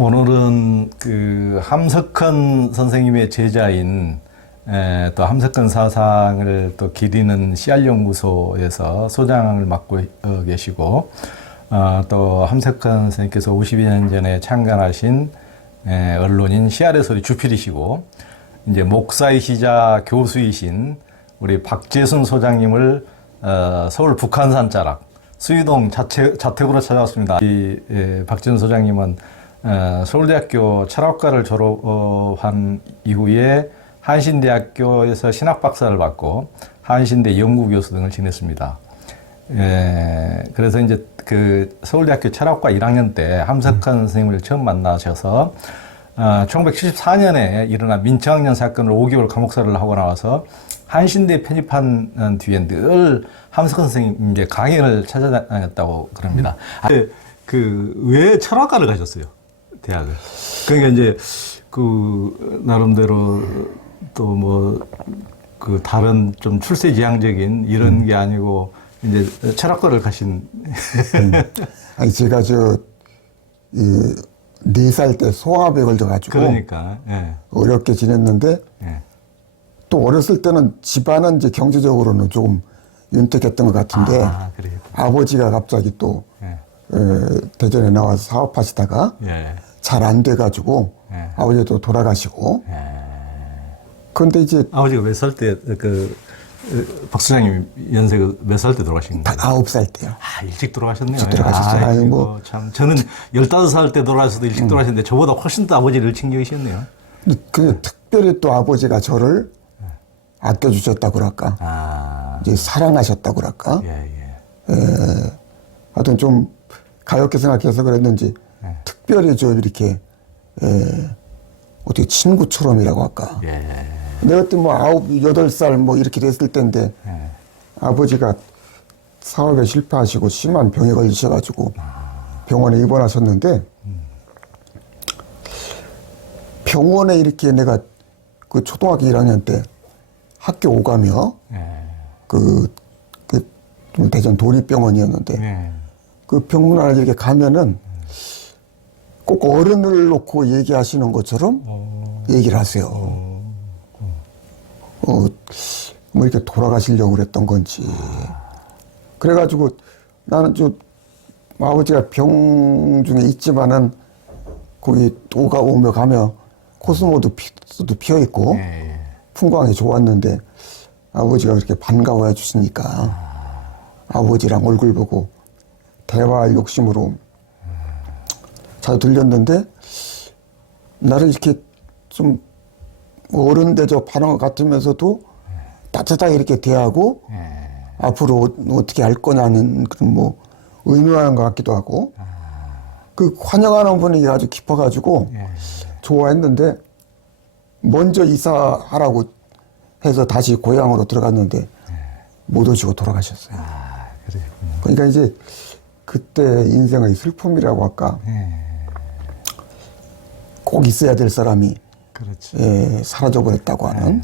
오늘은 그 함석헌 선생님의 제자인 또 함석헌 사상을 또 기리는 CR연구소에서 소장을 맡고 계시고 또 함석헌 선생님께서 52년 전에 창간하신 언론인 CR의 소리 주필이시고 이제 목사이시자 교수이신 우리 박재순 소장님을 서울 북한산 자락 수유동 자택으로 찾아왔습니다. 이 박재순 소장님은 서울대학교 철학과를 졸업한 이후에 한신대학교에서 신학박사를 받고 한신대 연구교수 등을 지냈습니다. 그래서 이제 그 서울대학교 철학과 1학년 때 함석헌 선생님을 처음 만나셔서 1974년에 일어난 민청학년 사건을 5개월 감옥살이를 하고 나와서 한신대 편입한 뒤에 늘 함석헌 선생님 이제 강연을 찾아다녔다고 그럽니다. 왜 철학과를 가셨어요? 대학을. 그러니까 이제 그 나름대로 또 뭐 그 다른 좀 출세지향적인 이런 게 아니고 이제 철학과를 가신. 아니 제가 이 4살 때 소아암에 걸려가지고 그러니까 예. 어렵게 지냈는데 예. 또 어렸을 때는 집안은 이제 경제적으로는 조금 윤택했던 것 같은데 그래요. 아버지가 갑자기 또 예. 대전에 나와서 사업하시다가 예. 잘 안 돼가지고 예. 아버지도 돌아가시고 그런데 이제 아버지가 몇 살 때 박 소장님 연세가 몇 살 때 돌아가신 거예요? 9살 때요. 일찍 돌아가셨네요. 일찍 돌아가셨어요. 아이고, 뭐. 참 저는 15살 때 돌아가셔도 일찍 돌아가셨는데 저보다 훨씬 더 아버지를 일찍 여기셨네요. 그 특별히 또 아버지가 저를 아껴주셨다고 그럴까. 이제 사랑하셨다고 그럴까. 하여튼 좀 가볍게 생각해서 그랬는지 특별히 좀 이렇게 어떻게 친구처럼이라고 할까. 내가 그때 뭐 9, 8살 뭐 이렇게 됐을 때인데 아버지가 사업에 실패하시고 심한 병에 걸리셔가지고 병원에 입원하셨는데 병원에 이렇게 내가 그 초등학교 1학년 때 학교 오가며 그 대전 도립병원이었는데 그 병문 안에 이렇게 가면은 꼭 어른을 놓고 얘기하시는 것처럼 얘기를 하세요. 뭐 이렇게 돌아가시려고 그랬던 건지. 그래가지고 나는 아버지가 병 중에 있지만은 거기 오며 가며 코스모도 피어있고 풍광이 좋았는데 아버지가 그렇게 반가워해 주시니까 아버지랑 얼굴 보고 대화할 욕심으로 자주 들렸는데 나를 이렇게 좀 어른 대접하는 것 같으면서도 따뜻하게 이렇게 대하고 앞으로 어떻게 할 거냐는 그런 뭐 의미하는 것 같기도 하고 그 환영하는 분위기가 아주 깊어가지고 좋아했는데 먼저 이사하라고 해서 다시 고향으로 들어갔는데 못 오시고 돌아가셨어요. 그러니까 이제 그때 인생의 슬픔이라고 할까. 꼭 있어야 될 사람이 사라져버렸다고 하는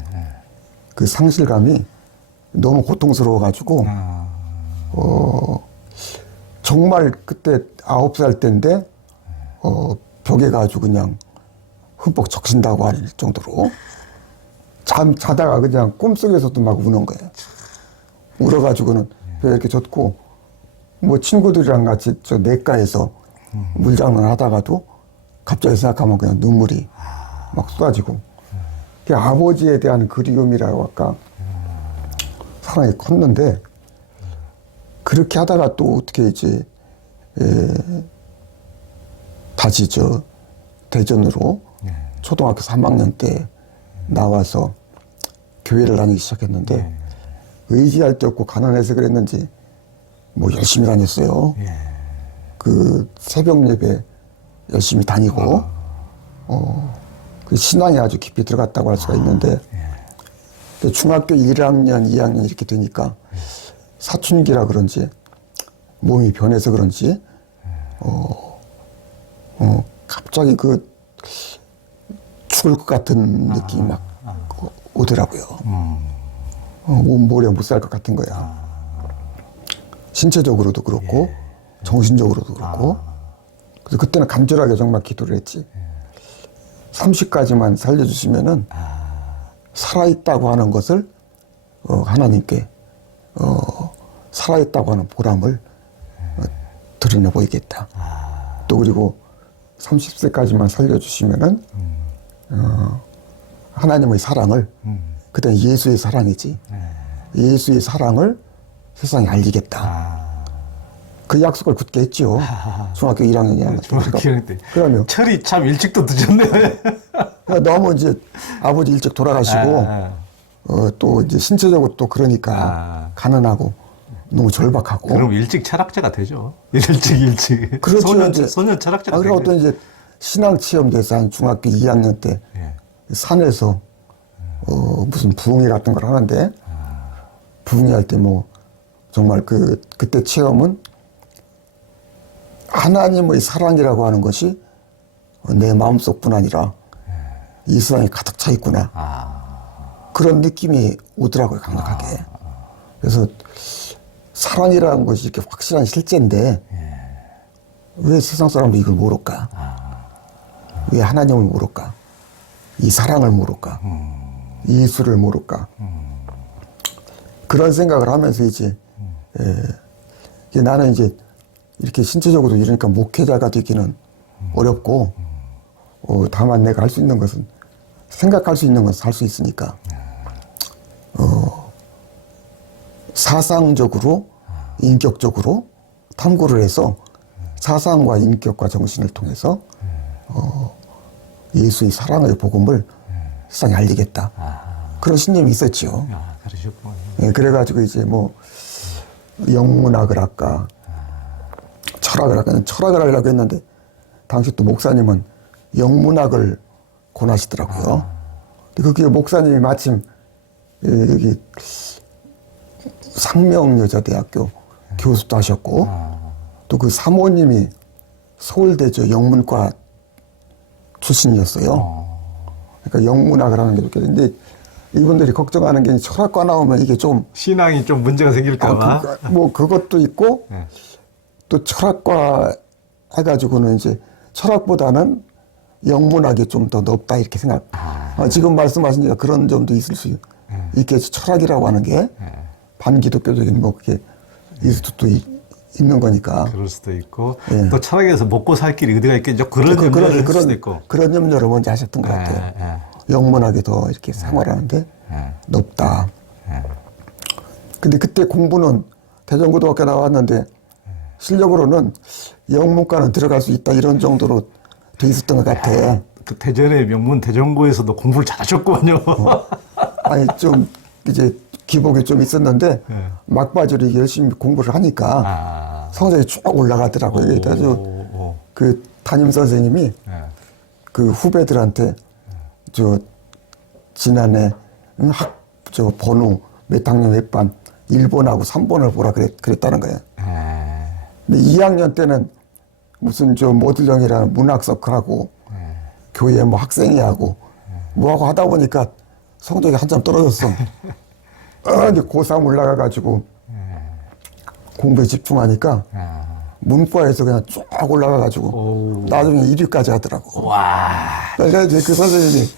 그 상실감이 너무 고통스러워가지고 정말 그때 9살 때인데 벽에 가지고 그냥 흠뻑 적신다고 할 정도로 자다가 그냥 꿈속에서도 막 우는 거예요. 울어가지고는 벽에 이렇게 젖고 뭐 친구들이랑 같이 저 냇가에서 물장난 하다가도 갑자기 생각하면 그냥 눈물이 막 쏟아지고 그 아버지에 대한 그리움이라고 할까 사랑이 컸는데 그렇게 하다가 또 어떻게 이제 다시 대전으로 초등학교 3학년 때 나와서 교회를 다니기 시작했는데 의지할 데 없고 가난해서 그랬는지 뭐 열심히 다녔어요. 그 새벽 예배 열심히 다니고 그 신앙이 아주 깊이 들어갔다고 할 수가 있는데 중학교 1학년, 2학년 이렇게 되니까 사춘기라 그런지 몸이 변해서 그런지 갑자기 그 죽을 것 같은 느낌이 막 오더라고요. 몸 못 살 것 같은 거야. 신체적으로도 그렇고 정신적으로도 그렇고 그래서 그때는 간절하게 정말 기도를 했지. 30까지만 살려주시면은 살아있다고 하는 것을 하나님께 살아있다고 하는 보람을 드러내 보이겠다. 또 그리고 30세까지만 살려주시면은 하나님의 사랑을 그때 예수의 사랑이지. 예수의 사랑을 세상에 알리겠다. 그 약속을 굳게 했죠. 중학교 1학년이야. 중학교 1학년 때. 그러면 철이 참 일찍도 늦었네. 너무 이제 아버지 일찍 돌아가시고 또 이제 신체적으로 또 그러니까 가난하고 너무 절박하고. 그럼 일찍 철학자가 되죠. 일찍. 그렇죠. 소년 철학자가 그리고 되죠. 또 이제 신앙 체험 돼서 한 중학교 2학년 때 산에서 무슨 부흥회 같은 걸 하는데 부흥회 할 때 뭐 정말 그때 체험은 하나님의 사랑이라고 하는 것이 내 마음속뿐 아니라 이 세상에 가득 차 있구나. 그런 느낌이 오더라고요, 강력하게. 그래서 사랑이라는 것이 이렇게 확실한 실제인데 왜 세상 사람들이 이걸 모를까? 왜 하나님을 모를까? 이 사랑을 모를까? 예수를 모를까? 그런 생각을 하면서 이제 나는 이제 이렇게 신체적으로 이러니까 목회자가 되기는 어렵고 다만 내가 할 수 있는 것은 생각할 수 있는 것은 할 수 있으니까 사상적으로 인격적으로 탐구를 해서 사상과 인격과 정신을 통해서 예수의 사랑의 복음을 세상에 알리겠다. 그런 신념이 있었지요. 그러셨구나. 예, 그래가지고 이제 뭐 영문학을 할까 철학을 할까 철학을 하려고 했는데 당시 또 목사님은 영문학을 권하시더라고요. 근데 그게 목사님이 마침 여기 상명여자대학교 교수도 하셨고 또 그 사모님이 서울대 저 영문과 출신이었어요. 그러니까 영문학을 하는 게 좋겠는데 이분들이 걱정하는 게 철학과 나오면 이게 좀 신앙이 좀 문제가 생길까봐. 뭐 그것도 있고 또 철학과 해가지고는 이제 철학보다는 영문학이 좀 더 높다 이렇게 생각. 지금 말씀하신 그런 점도 있을 수 있겠지. 철학이라고 하는 게 반기독교적인 뭐 그게 있을 수도 있는 거니까. 그럴 수도 있고 또 철학에서 먹고 살 길이 어디가 있겠죠. 그런 염려를 할 수도 있고. 그런 염려를 먼저 하셨던 것 같아요. 영문학이 더 이렇게 생활하는데 높다. 근데 그때 공부는 대전고등학교 나왔는데 실력으로는 영문과는 들어갈 수 있다 이런 정도로 돼 있었던 것 같아. 그 대전의 명문 대전고에서도 공부를 잘하셨군요. 아니 좀 이제 기복이 좀 있었는데 막바지로 열심히 공부를 하니까 성적이 쭉 올라가더라고요. 그래서 그 담임 선생님이 그 후배들한테 저 지난해 저 번호 몇 학년 몇 반 1번하고 3번을 보라 그랬다는 거예요. 근데 2학년 때는 무슨 저 모듈형이라는 문학 서클하고 교회 뭐 학생회 하고 뭐하고 하다 보니까 성적이 한참 떨어졌어. 이제 고3 올라가가지고 공부에 집중하니까 문과에서 그냥 쭉 올라가가지고 나중에 1위까지 하더라고. 와. 그러니까 이제 그 선생님이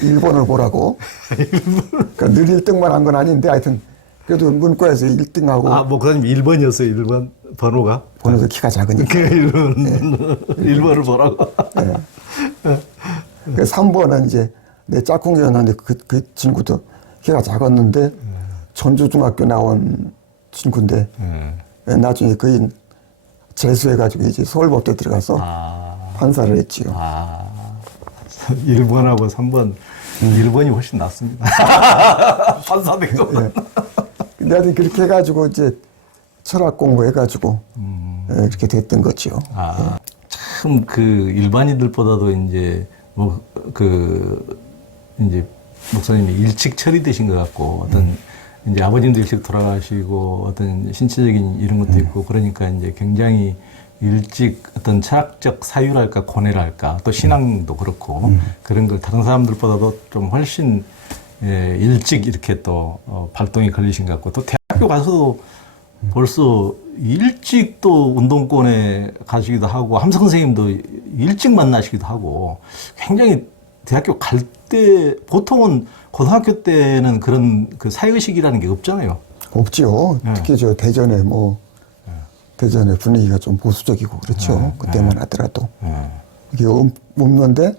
1번을 보라고. 그러니까 늘 1등만 한 건 아닌데 하여튼 그래도 문과에서 1등하고. 뭐 그다음 1번이었어요. 1번 번호가. 번호도 키가 작으니까. 1번을 보라고. 그 3번은 이제 내 짝꿍이었는데 그 친구도 키가 작았는데 전주중학교 나온 친구인데 나중에 거의 재수해가지고 이제 서울법대 들어가서 판사를 했지요. 1번하고 3번 1번이 훨씬 낫습니다. 판사 되고. 근데 하여튼 그렇게 해가지고 이제 철학 공부해가지고 이렇게 됐던 거죠. 참 그 일반인들보다도 이제 뭐 이제 목사님이 일찍 처리되신 것 같고 어떤 이제 아버님도 일찍 돌아가시고 어떤 신체적인 이런 것도 있고 그러니까 이제 굉장히 일찍 어떤 철학적 사유랄까 고뇌랄까 또 신앙도 그렇고 그런 걸 다른 사람들보다도 좀 훨씬 일찍 이렇게 또 발동이 걸리신 것 같고 또 대학교 가서도 벌써 일찍 또 운동권에 가시기도 하고 함석 선생님도 일찍 만나시기도 하고 굉장히 대학교 갈 때 보통은 고등학교 때는 그런 그 사회의식이라는 게 없잖아요. 없지요. 특히 저 대전에 대전의 분위기가 좀 보수적이고 그렇죠. 그때만 하더라도 이게 없는데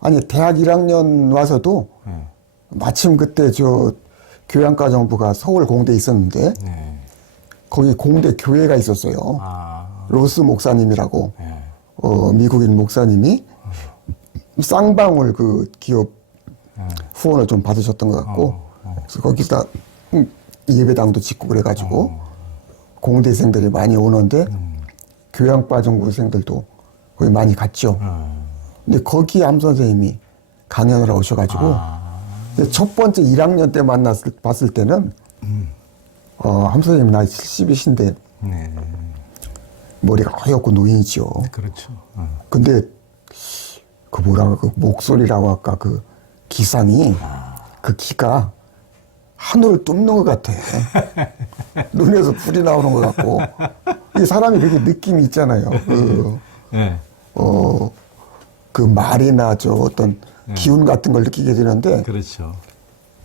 아니 대학 1학년 와서도 마침 그때 저 교양과정부가 서울 공대에 있었는데 거기 공대 교회가 있었어요. 로스 목사님이라고 미국인 목사님이 쌍방울 그 기업 후원을 좀 받으셨던 것 같고 그래서 거기다 예배당도 짓고 그래가지고 공대생들이 많이 오는데 교양과정부생들도 거기 많이 갔죠. 근데 거기 함 선생님이 강연을 오셔가지고 근데 첫 번째 1학년 때 봤을 때는 함 선생님 나이 70이신데 머리가 하얗고 노인이죠. 그렇죠. 근데 그 뭐라고 그 목소리라고 할까 그 기상이 그 기가 하늘을 뚫는 것 같아. 눈에서 불이 나오는 것 같고 이 사람이 그렇게 느낌이 있잖아요. 그 말이나 저 어떤 기운 같은 걸 느끼게 되는데 그렇죠.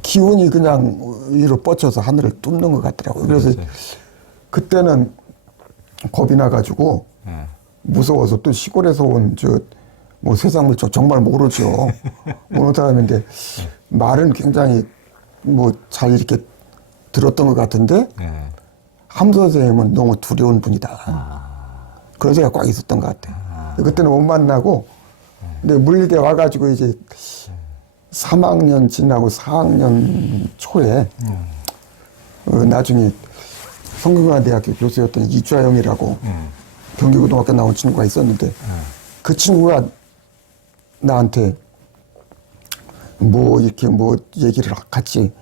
기운이 그냥 위로 뻗쳐서 하늘을 뚫는 것 같더라고요. 그래서 그때는 겁이 나가지고 무서워서 또 시골에서 온 뭐 세상 물정 정말 모르죠. 모르는 사람인데 말은 굉장히 뭐 잘 이렇게 들었던 것 같은데 함 선생님은 너무 두려운 분이다. 그런 생각이 꽉 있었던 것 같아요. 그때는 못 만나고 근데 물리대 와가지고 이제 3학년 지나고 4학년 초에 나중에 성균관대학교 교수였던 이좌영이라고 경기고등학교 나온 친구가 있었는데 그 친구가 나한테 뭐 이렇게 뭐 얘기를 같이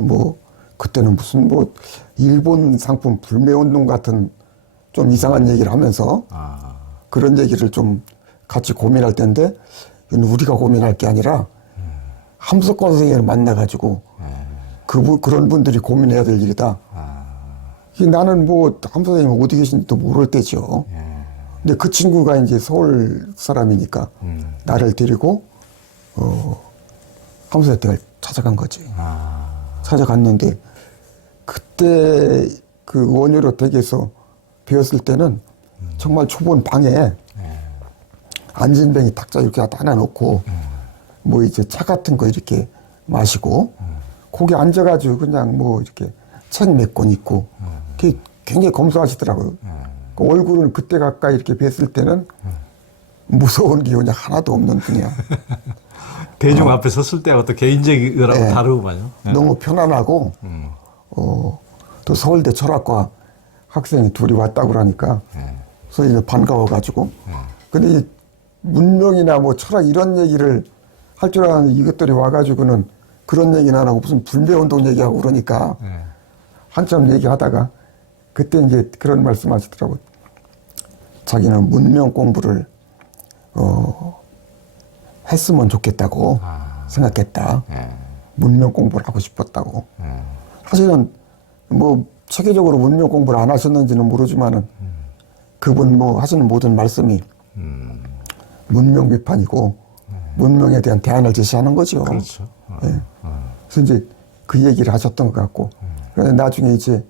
뭐 그때는 무슨 뭐 일본 상품 불매운동 같은 좀 이상한 얘기를 하면서 그런 얘기를 좀 같이 고민할 텐데 우리가 고민할 게 아니라 함석권 선생님을 만나가지고 그런 분들이 고민해야 될 일이다. 나는 뭐 함 선생님이 어디 계신지도 모를 때죠. 근데 그 친구가 이제 서울 사람이니까 나를 데리고 함 선생님 댁을 찾아간 거지. 찾아갔는데 그때 그 원효로 댁에서 배웠을 때는 정말 좁은 방에 안진뱅이 탁자 이렇게 하나 놓고 뭐 이제 차 같은 거 이렇게 마시고 거기 앉아가지고 그냥 뭐 이렇게 책 몇 권 읽고 굉장히 검소하시더라고요. 그 얼굴은 그때 가까이 이렇게 뵀을 때는 무서운 기운이 하나도 없는 분이야. 대중 앞에 섰을 때하고 또 개인적이라고 다르구만요. 너무 편안하고 또 서울대 철학과 학생이 둘이 왔다고 그러니까 선생님이 반가워가지고 근데 이 문명이나 뭐 철학 이런 얘기를 할 줄 아는 이것들이 와가지고는 그런 얘기는 안 하고 무슨 불매운동 얘기하고 그러니까 한참 얘기하다가 그때 이제 그런 말씀 하시더라고요. 자기는 문명 공부를 했으면 좋겠다고 생각했다. 문명 공부를 하고 싶었다고. 사실은 뭐 체계적으로 문명 공부를 안 하셨는지는 모르지만은 그분 뭐 하시는 모든 말씀이 문명 비판이고 문명에 대한 대안을 제시하는 거죠. 그렇죠. 그래서 이제 그 얘기를 하셨던 것 같고 그런데 나중에 이제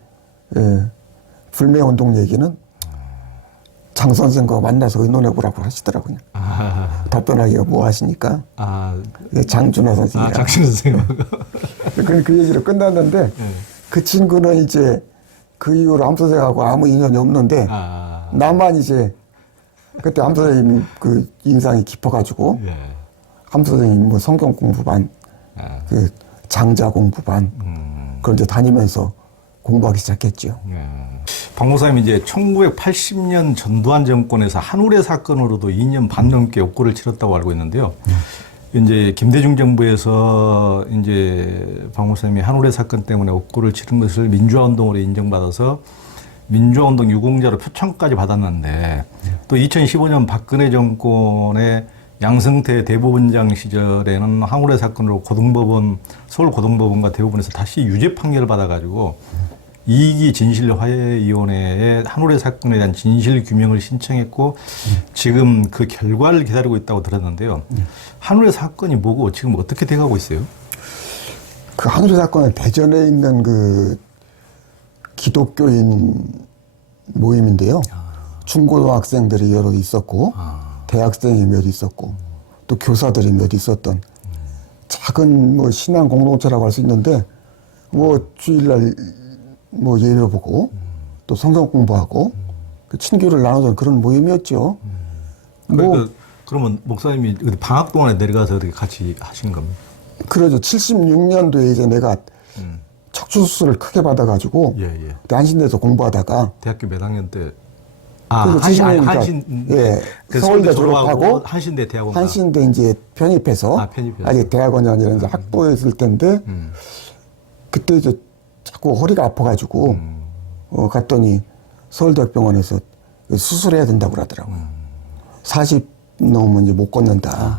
불매운동 얘기는 장 선생과 만나서 의논해보라고 하시더라고요. 답변하기가 뭐 하시니까. 장준호 선생이랑. 장준호 선생님. 그 얘기로 끝났는데 그 친구는 이제 그 이후로 함 선생하고 아무 인연이 없는데 나만 이제 그때 함 선생님 그 인상이 깊어가지고 함 선생님 뭐 성경 공부반, 그 장자 공부반 그런 데 다니면서 공부하기 시작했죠. 박 목사님이 이제 1980년 전두환 정권에서 한우레 사건으로도 2년 반 넘게 옥고를 치렀다고 알고 있는데요. 이제 김대중 정부에서 이제 박 목사님이 한우레 사건 때문에 옥고를 치른 것을 민주화운동으로 인정받아서 민주화운동 유공자로 표창까지 받았는데 또 2015년 박근혜 정권의 양승태 대법원장 시절에는 한우레 사건으로 서울 고등법원과 대법원에서 다시 유죄 판결을 받아가지고 2기 진실화해위원회에 한올해 사건에 대한 진실 규명을 신청했고 지금 그 결과를 기다리고 있다고 들었는데요. 한올해 사건이 뭐고 지금 어떻게 돼가고 있어요? 그 한올해 사건은 대전에 있는 그 기독교인 모임인데요. 중고등학생들이 여러 있었고 대학생이 몇 있었고 또 교사들이 몇 있었던 작은 뭐 신앙 공동체라고 할 수 있는데 뭐 주일날 뭐 예배 보고 또 성경 공부하고 그 친교를 나누던 그런 모임이었죠. 그러니까 그러면 목사님이 어디 방학 동안에 내려가서 어떻게 같이 하신 겁니까? 그러죠. 76년도에 이제 내가 척추 수술을 크게 받아가지고 그때 한신대에서 공부하다가 대학교 몇 학년 때? 예, 그 서울대 졸업하고 한신대 대학원 한신대 이제 편입해서 아직 대학원이 아니라 이제 학부했을 때인데 그때 이제 자꾸 허리가 아파가지고 갔더니 서울대학병원에서 수술해야 된다고 그러더라고요. 40 넘으면 이제 못 걷는다.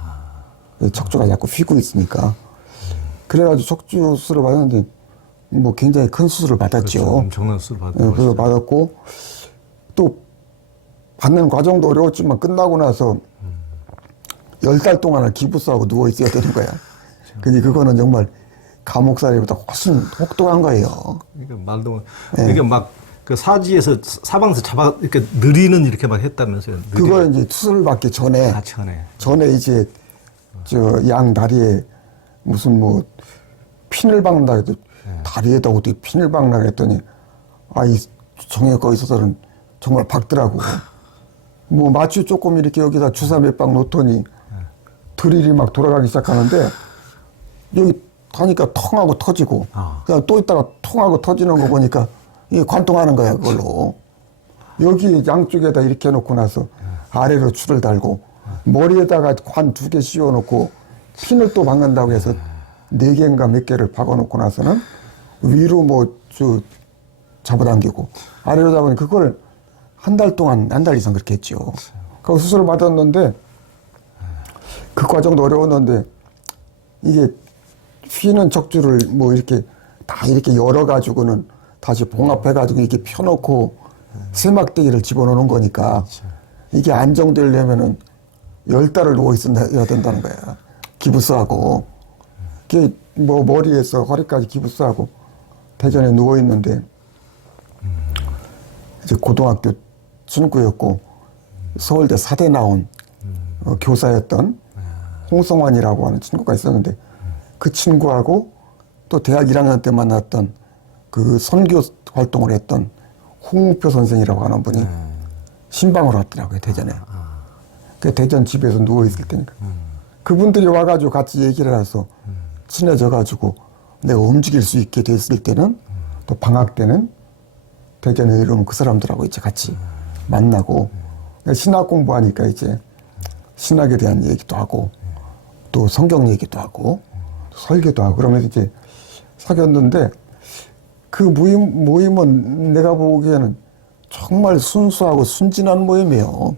척추가 자꾸 휘고 있으니까. 그래가지고 척추 수술을 받았는데 뭐 굉장히 큰 수술을 받았죠. 그렇죠. 엄청난 수술을 받았죠. 네, 그래서 받았고 또 받는 과정도 어려웠지만 끝나고 나서 10달 동안은 기부스하고 누워 있어야 되는 거야. 근데 그거는 정말 감옥살이보다 훨씬 혹독한 거예요. 그러니까 말도 이게 막 그 사지에서 사방에서 잡아 이렇게 느리는 이렇게 막 했다면서요. 그거 이제 수술 받기 전에 전에 이제 저 양 다리에 무슨 뭐 핀을 박는다 해도 다리에다 어떻게 핀을 박나 그랬더니 이 정형외과 의사들은 정말 박더라고. 뭐 마취 조금 이렇게 여기다 주사 몇 방 놓더니 드릴이 막 돌아가기 시작하는데 여기 하니까 텅하고 터지고 그냥 또 있다가 텅하고 터지는 거 보니까 이게 관통하는 거야 그걸로. 여기 양쪽에다 이렇게 해놓고 나서 아래로 줄을 달고 머리에다가 관 2개 씌워놓고 핀을 또 박는다고 해서 4개인가 몇 개를 박아놓고 나서는 위로 뭐 잡아당기고 아래로 잡으니 그걸 한 달 이상 그렇게 했죠. 그 수술을 받았는데 그 과정도 어려웠는데 이게 휘는 척추를 뭐 이렇게 다 이렇게 열어가지고는 다시 봉합해가지고 이렇게 펴놓고 세막대기를 집어넣는 거니까 이게 안정되려면은 10달을 누워 있어야 된다는 거야. 기부스하고. 그게 뭐 머리에서 허리까지 기부스하고 대전에 누워 있는데 이제 고등학교 친구였고 서울대 사대 나온 교사였던 홍성환이라고 하는 친구가 있었는데 그 친구하고 또 대학 1학년 때 만났던 그 선교 활동을 했던 홍우표 선생이라고 하는 분이 신방으로 왔더라고요, 대전에. 그 대전 집에서 누워있을 테니까. 그분들이 와가지고 같이 얘기를 해서 친해져가지고 내가 움직일 수 있게 됐을 때는 또 방학 때는 대전에 이러면 그 사람들하고 이제 같이 만나고 신학 공부하니까 이제 신학에 대한 얘기도 하고 또 성경 얘기도 하고 설교도 하고 그러면서 이제 사귀었는데 그 모임은 내가 보기에는 정말 순수하고 순진한 모임이에요.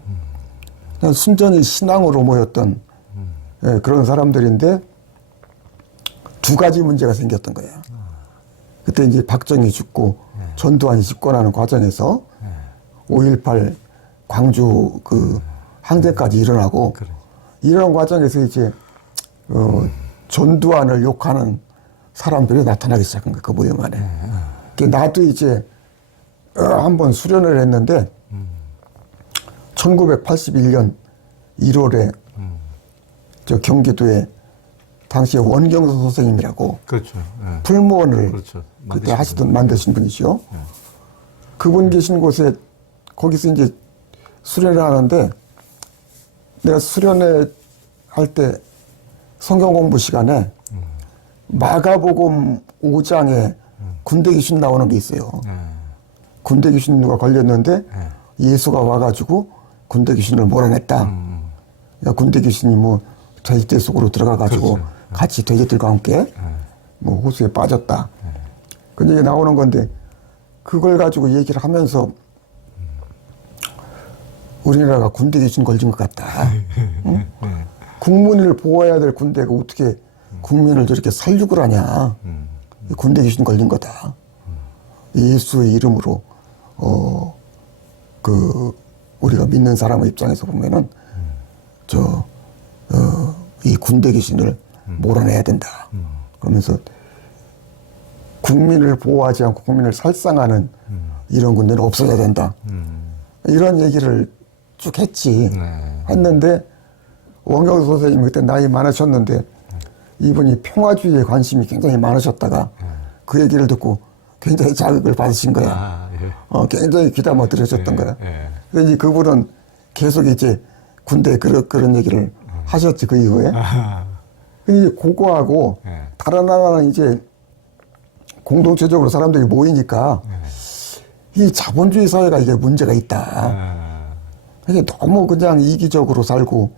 그냥 순전히 신앙으로 모였던 그런 사람들인데 2가지 문제가 생겼던 거예요. 그때 이제 박정희 죽고 전두환이 집권하는 과정에서 5.18 광주 그 항쟁까지 일어나고 이런 과정에서 이제 전두환을 욕하는 사람들이 나타나기 시작한 거예요. 그 모임 안에. 나도 이제 한번 수련을 했는데 1981년 1월에 저 경기도에 당시에 원경서 선생님이라고 그렇죠. 풀무원을 그때 만드신 분이죠. 그분 계신 곳에 거기서 이제 수련을 하는데 내가 수련회 할 때 성경 공부 시간에 마가복음 5장에 군대 귀신 나오는 게 있어요. 군대 귀신 누가 걸렸는데 예수가 와가지고 군대 귀신을 몰아냈다. 군대 귀신이 뭐 돼지떼 속으로 들어가가지고 같이 돼지들과 함께 뭐 호수에 빠졌다. 그 얘기 나오는 건데 그걸 가지고 얘기를 하면서 우리나라가 군대 귀신 걸린 것 같다. 응? 국민을 보호해야 될 군대가 어떻게 국민을 저렇게 살육을 하냐. 군대 귀신 걸린 거다. 예수의 이름으로 우리가 믿는 사람의 입장에서 보면은 이 군대 귀신을 몰아내야 된다. 그러면서 국민을 보호하지 않고 국민을 살상하는 이런 군대는 없어야 된다. 이런 얘기를 쭉 했지. 했는데 원경 선생님이 그때 나이 많으셨는데 이분이 평화주의에 관심이 굉장히 많으셨다가 그 얘기를 듣고 굉장히 자극을 받으신 거야. 굉장히 귀담아 들으셨던 거야. 그래서 이제 그분은 계속 이제 군대에 그런 얘기를 하셨지, 그 이후에. 근데 이제 그거하고 다른 하나는 이제 공동체적으로 사람들이 모이니까 이 자본주의 사회가 이게 문제가 있다. 이게 너무 그냥 이기적으로 살고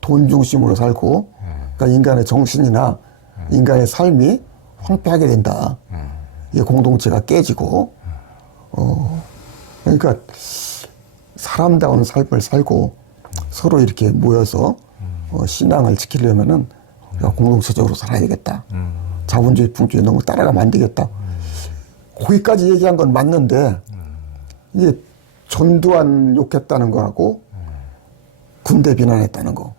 돈 중심으로 살고 그러니까 인간의 정신이나 인간의 삶이 황폐하게 된다. 이게 공동체가 깨지고 그러니까 사람다운 삶을 살고 서로 이렇게 모여서 신앙을 지키려면은 우리가 공동체적으로 살아야 되겠다. 자본주의 풍조에 너무 따라가면 안 되겠다. 거기까지 얘기한 건 맞는데 이게 전두환 욕했다는 거하고 군대 비난했다는 거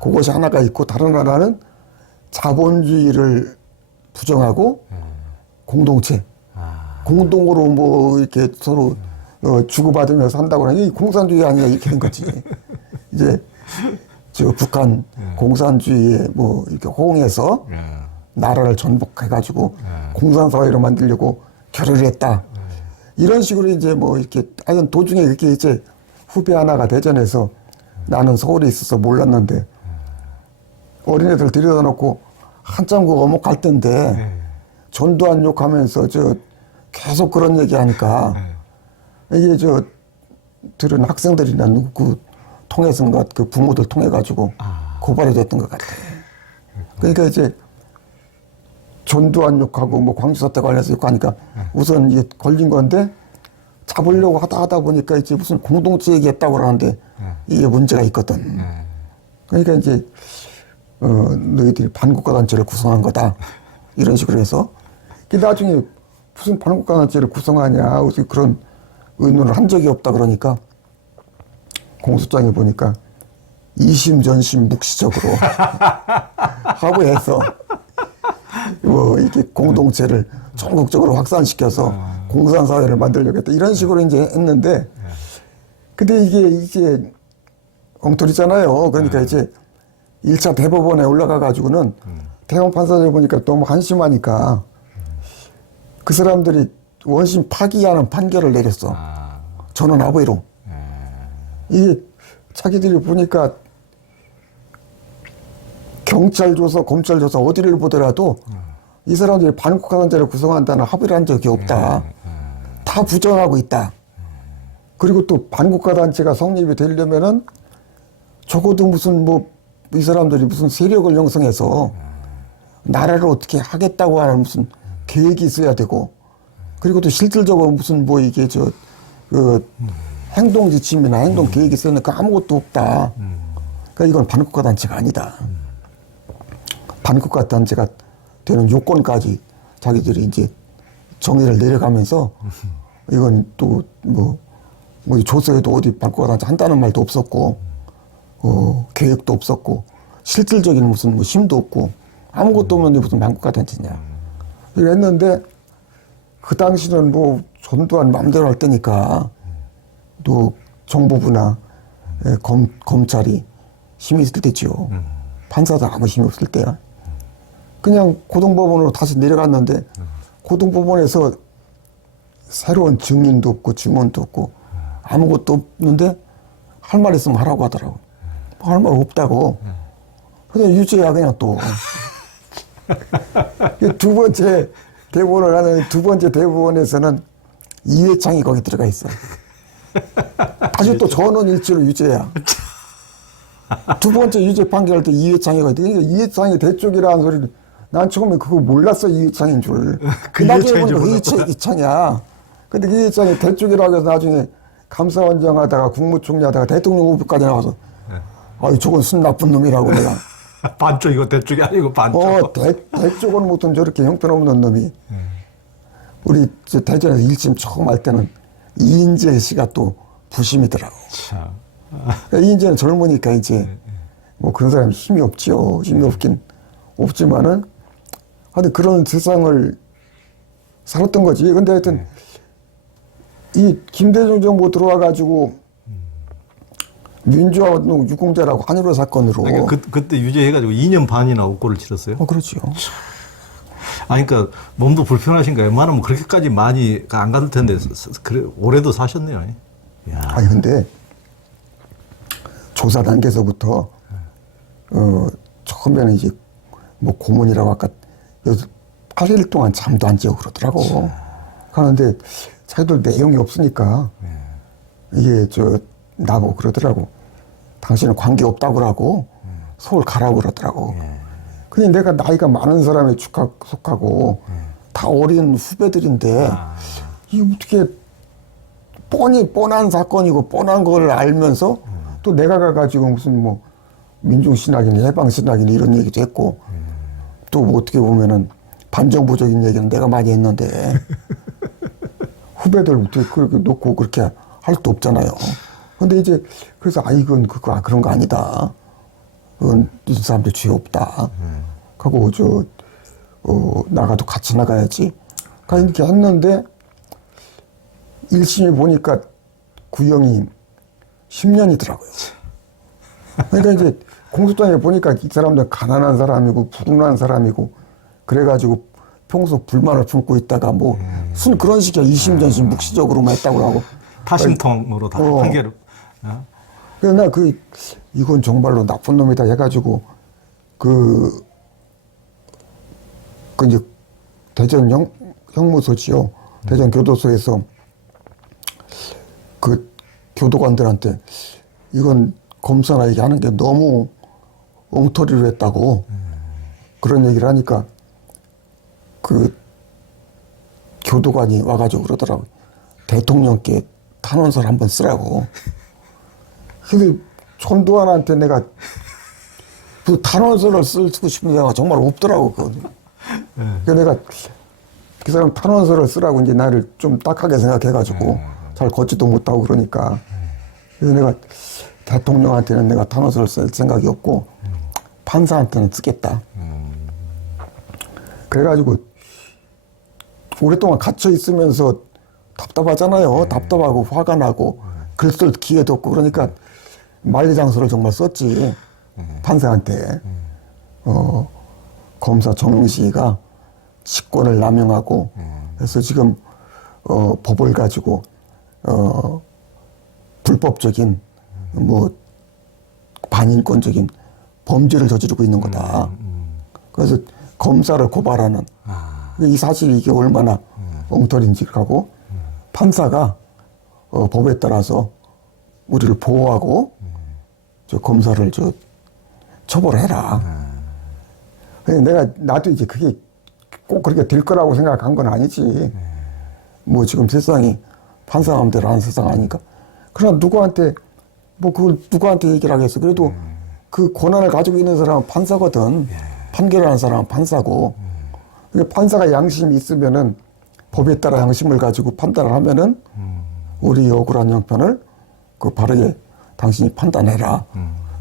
그것이 하나가 있고 다른 하나는 자본주의를 부정하고 공동체 공동으로 뭐 이렇게 서로 주고받으면서 산다고 하는 이 공산주의 아니야 이렇게 된 거지. 이제 북한 공산주의에 뭐 이렇게 호응해서 나라를 전복해가지고 공산사회로 만들려고 결의를 했다. 이런 식으로 이제 뭐 이렇게 하여튼 도중에 이렇게 이제 후배 하나가 대전에서 나는 서울에 있어서 몰랐는데 어린애들 들여다 놓고 한참 그 어목할 텐데 전두환 욕하면서 계속 그런 얘기 하니까 이게 들은 학생들이나 누구 통해서인가 그 부모들 통해 가지고 고발이 됐던 것 같아. 그러니까 이제 전두환 욕하고 뭐 광주 사태 관련해서 욕하니까 우선 이게 걸린 건데 잡으려고 하다 보니까 이제 무슨 공동체 얘기했다고 그러는데 이게 문제가 있거든. 그러니까 이제 너희들이 반국가 단체를 구성한 거다 이런 식으로 해서 나중에 무슨 반국가 단체를 구성하냐 그런 의논을 한 적이 없다 그러니까 공소장에 보니까 이심전심 묵시적으로 하고 해서 뭐 이렇게 공동체를 전국적으로 확산시켜서 공산사회를 만들려고 했다 이런 식으로 이제 했는데 근데 이게 엉터리잖아요. 그러니까 이제 1차 대법원에 올라가 가지고는 대형 판사들 보니까 너무 한심하니까 그 사람들이 원심 파기하는 판결을 내렸어. 전원 합의로. 이게 자기들이 보니까 경찰 조사, 검찰 조사 어디를 보더라도 이 사람들이 반국가 단체를 구성한다는 합의를 한 적이 없다. 다 부정하고 있다. 그리고 또 반국가 단체가 성립이 되려면은 적어도 무슨 이 사람들이 무슨 세력을 형성해서 나라를 어떻게 하겠다고 하는 무슨 계획이 있어야 되고 그리고 또 실질적으로 무슨 이게 행동 지침이나 행동 계획이 있어야 되니까 아무것도 없다. 그러니까 이건 반국가 단체가 아니다. 반국가 단체가 되는 요건까지 자기들이 이제 정의를 내려가면서 이건 또 조서에도 어디 반국가 단체 한다는 말도 없었고 계획도 없었고 실질적인 무슨 힘도 없고 아무것도 없는데 무슨 반국가 단체냐 이랬는데 그 당시는 전두환 마음대로 할 때니까 또 정보부나 검찰이 힘이 있을 때지요. 판사도 아무 힘이 없을 때야. 그냥 고등법원으로 다시 내려갔는데 고등법원에서 새로운 증인도 없고 증언도 없고 아무것도 없는데 할 말 있으면 하라고 하더라고. 할 말 없다고. 근데 유죄야 그냥 또. 두 번째 대법원을 하는 두 번째 대법원에서는 이회창이 거기 들어가 있어. 아주 또 전원 일치로 유죄야. 두 번째 유죄 판결할 때 이회창이 거기 있어. 그러니까 이회창이 대쪽이라는 소리를 난 처음에 그거 몰랐어 이회창인 줄. 그 나중에 보니까 이회창이야. 근데 그 이회창이 대쪽이라고 해서 나중에 감사원장 하다가 국무총리 하다가 대통령 후보까지 나와서 아유 저건 순 나쁜 놈이라고 내가. 반쪽이고 대쪽이 아니고 반쪽. 대쪽은 무슨 저렇게 형편없는 놈이. 우리 저 대전에서 1심 처음 할 때는 이인재 씨가 또 부심이더라고. 참. 이인재는 젊으니까 이제 뭐 그런 사람이 힘이 없지요. 힘이 없긴 없지만은 하여튼 그런 세상을 살았던 거지. 근데 하여튼 이 김대중 정부 들어와가지고 민주화운동 유공자라고 한일호 사건으로. 그러니까 그때 유죄해가지고 2년 반이나 옥고를 치렀어요. 그렇죠. 그러니까 몸도 불편하신가 웬만하면 그렇게까지 많이 안 가도 텐데 그래 올해도 사셨네요. 야. 아니 근데 조사 단계에서부터 처음에는 이제 뭐 고문이라고 아까 8일 동안 잠도 안 자고 그러더라고. 그런데 자기들 내용이 없으니까 이게 나보고 그러더라고. 당신은 관계 없다고 그러고 서울 가라고 그러더라고. 근데 내가 나이가 많은 사람에 속하고 다 어린 후배들인데 이게 어떻게 뻔한 사건이고 뻔한 걸 알면서 또 내가 가가지고 무슨 뭐 민중신학이니 해방신학이니 이런 얘기도 했고 또 뭐 어떻게 보면은 반정부적인 얘기는 내가 많이 했는데 후배들 어떻게 그렇게 놓고 그렇게 할 수도 없잖아요. 근데 이제 그래서 이건 그런 거 아니다. 그건 이 사람들 죄 없다. 하고 나가도 같이 나가야지. 이렇게 했는데 1심에 보니까 구형이 10년이더라고요. 그러니까 이제 공소장에 보니까 이 사람들 가난한 사람이고 불운한 사람이고 그래가지고 평소 불만을 품고 있다가 뭐 무슨 그런 식의 2심 전심 묵시적으로만 했다고 하고 타심통으로 다 판결을. 그래서 나 이건 정말로 나쁜 놈이다 해가지고 이제 대전 형무소지요. 대전 교도소에서 그 교도관들한테 이건 검사나 얘기하는 게 너무 엉터리로 했다고 그런 얘기를 하니까 그 교도관이 와가지고 그러더라고. 대통령께 탄원서를 한번 쓰라고. 근데 전두환한테 내가 그 탄원서를 쓰고 싶은 데가 정말 없더라고. 그래서 내가 그 사람 탄원서를 쓰라고 이제 나를 좀 딱하게 생각해가지고 잘 걷지도 못하고 그러니까. 그래서 내가 대통령한테는 내가 탄원서를 쓸 생각이 없고 판사한테는 쓰겠다. 그래가지고 오랫동안 갇혀 있으면서 답답하잖아요. 답답하고 화가 나고 글 쓸 기회도 없고 그러니까 만리장서를 정말 썼지. 판사한테. 검사 정영식이가 직권을 남용하고 그래서 지금 법을 가지고 불법적인 뭐 반인권적인 범죄를 저지르고 있는 거다. 그래서 검사를 고발하는 이 사실이 이게 얼마나 엉터리인지 하고 판사가 법에 따라서 우리를 보호하고 검사를 처벌해라. 나도 이제 그게 꼭 그렇게 될 거라고 생각한 건 아니지. 뭐 지금 세상이 판사 마음대로 하는 세상 아니까. 그러나 누구한테 그걸 누구한테 얘기를 하겠어. 그래도 그 권한을 가지고 있는 사람은 판사거든. 판결하는 사람은 판사고. 그러니까 판사가 양심이 있으면은 법에 따라 양심을 가지고 판단을 하면은 우리 억울한 형편을 바르게 당신이 판단해라.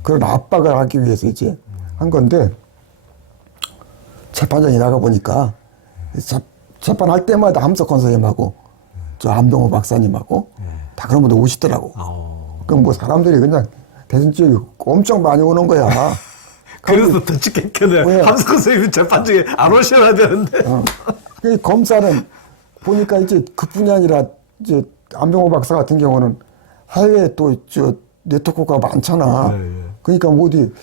그런 압박을 하기 위해서 이제 한 건데 재판장이 나가보니까 재판할 때마다 함석헌 선생님하고 안병호 박사님하고 다 그런 분들 오시더라고. 그럼 뭐 사람들이 그냥 대전 지역에 엄청 많이 오는 거야. 그래서 더 찍겠네. 함석헌 선생님이 재판 중에 안 오셔야 되는데. 검사는 보니까 이제 그뿐이 아니라 이제 안병호 박사 같은 경우는 해외에 또 네트워크가 많잖아. 그러니까 뭐 어디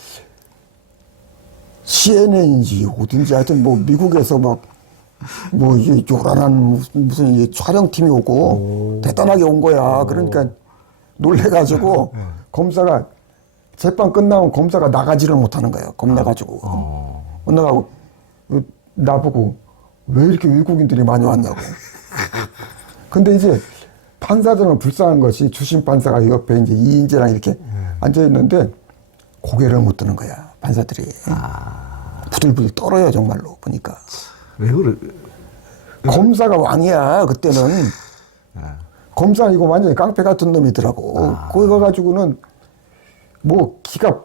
CNN인지 어딘지 하여튼 뭐 미국에서 뭐 요란한 무슨 촬영팀이 오고 대단하게 온 거야. 그러니까 놀래가지고 검사가 재판 끝나면 검사가 나가지를 못하는 거예요. 겁나가지고. 못 나가고 나보고 왜 이렇게 외국인들이 많이 왔냐고. 근데 이제 판사들은 불쌍한 것이 주심 판사가 옆에 이제 이인재랑 이렇게 앉아 있는데 고개를 못 드는 거야. 판사들이. 부들부들 떨어요 정말로 보니까. 왜 그래? 검사가 왕이야 그때는. 검사 이거 완전히 깡패 같은 놈이더라고. 거기 가가지고는 뭐 기가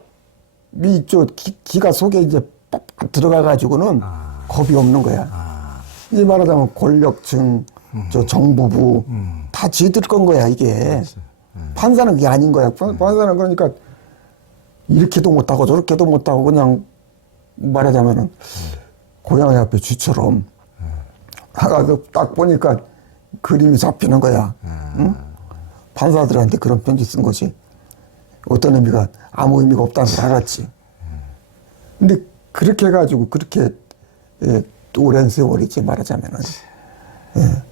속에 이제 빡 들어가가지고는 겁이 없는 거야. 이제 말하자면 권력층, 저 정부부 다 지들 건 거야 이게. 판사는 그게 아닌 거야. 판사는 그러니까 이렇게도 못하고 저렇게도 못하고 그냥 말하자면은 고양이 앞에 쥐처럼 나가서 딱 보니까 그림이 잡히는 거야. 응? 판사들한테 그런 편지 쓴 것이 어떤 의미가 아무 의미가 없다는 걸 알았지. 근데 그렇게 해가지고 그렇게 오랜 세월이지 말하자면은. 예.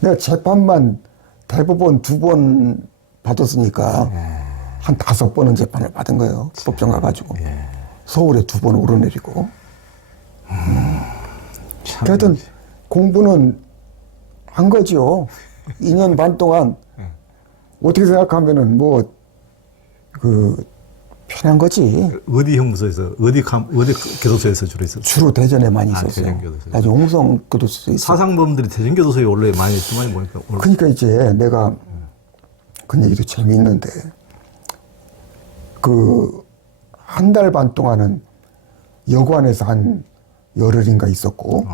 내가 재판만 대법원 2번 받았으니까 한 5번은 재판을 받은 거예요. 법정 가가지고. 서울에 2번 오르내리고. 하여튼 공부는 한 거죠. 2년 반 동안 어떻게 생각하면은 편한 거지. 어디 형무소에서 어디 교도소에서 주로 있었어요? 주로 대전에 많이 있었어요. 대전교도소. 나중에 홍성 교도소에 있었어요. 사상범들이 대전교도소에 원래 많이 있더만 보니까. 그러니까 이제 내가 그 얘기도 재미있는데 한 달 반 동안은 여관에서 한 열흘인가 있었고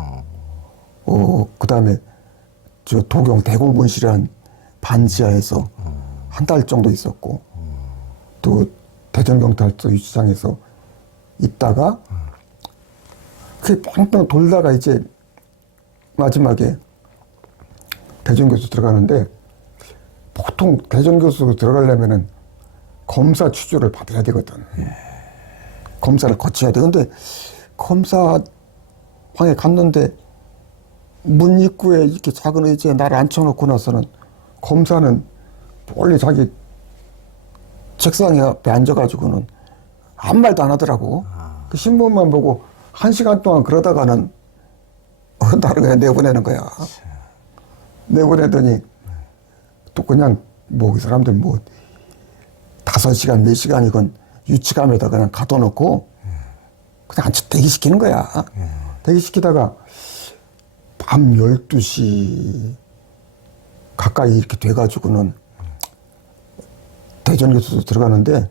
그 다음에 저 도경 대공분실한 반지하에서 한 달 정도 있었고 또 대전경찰서 유치장에서 있다가 그게 뺑뺑 돌다가 이제 마지막에 대전교수 들어가는데 보통 대전교수 들어가려면은 검사 추조를 받아야 되거든. 검사를 거쳐야 돼. 근데 검사 방에 갔는데 문 입구에 이렇게 작은 의자에 나를 앉혀놓고 나서는 검사는 원래 자기 책상에 앞에 앉아가지고는 아무 말도 안 하더라고. 그 신문만 보고 1시간 동안 그러다가는 나를 그냥 내보내는 거야. 내보내더니 또 그냥 이 사람들 5시간, 4시간이건 유치감에다 그냥 가둬놓고 그냥 대기시키는 거야. 대기시키다가 밤 12시 가까이 이렇게 돼가지고는 대전교수소 들어가는데